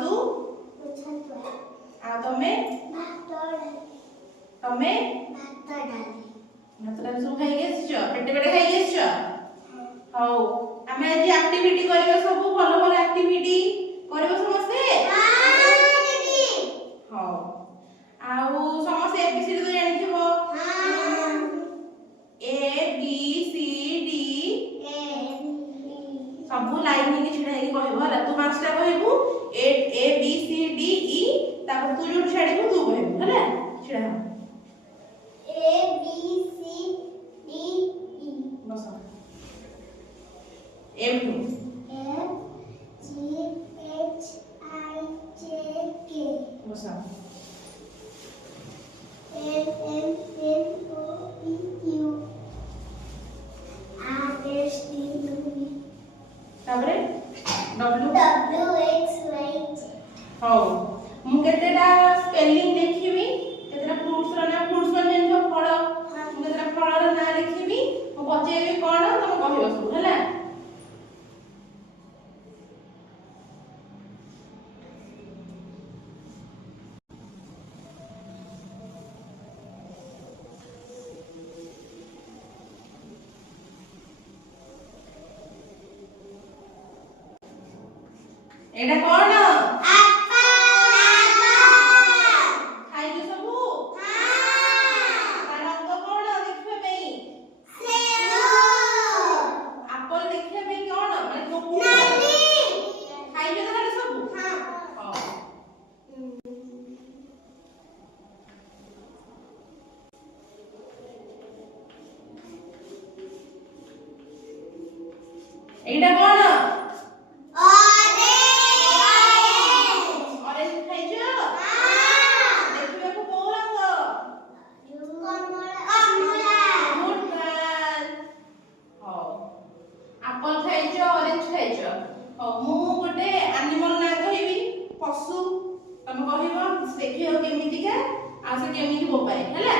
तू तमे तमे भात डाली सब खाई गेछ पेटे पेटे खाई गेछ हाउ हमें आज एक्टिविटी करबो सब भलो भलो एक्टिविटी करबो समस्त हाउ आउ समस्त एबीसीडी तो जानि थिबो ए बी सी डी सब लाइन में छिड़ा है कहबो हला तू पांचटा कहबू ए बी सी डी ई तापर तू जो छाड़ीबू तू कहबू हला छिड़ा A B C D E बस एम टू F G H I J K बस L M N O P Q R S T U V तापरे W W X Y Z how मु केतेटा स्पेलिंग देखिबी केतेटा फ्रूट्स रो ना fruits मन जेन फल मु केतेटा फल रो ना लिखिबी मु पचेबी कोन तुम कहबो सब हला एडा कोन खाइजो सबु तार अंग कोन देखबे पई एप्पल देखबे पई कोन माने कोकु खाइजो तार सबु हां एडा कोन एप्पल खाइछो ऑरेंज खाइछो मु गोटे एनिमल ना कहिबी पशु तमे कहिबो देखियो केमिति के आ से केमिति बोपाए हला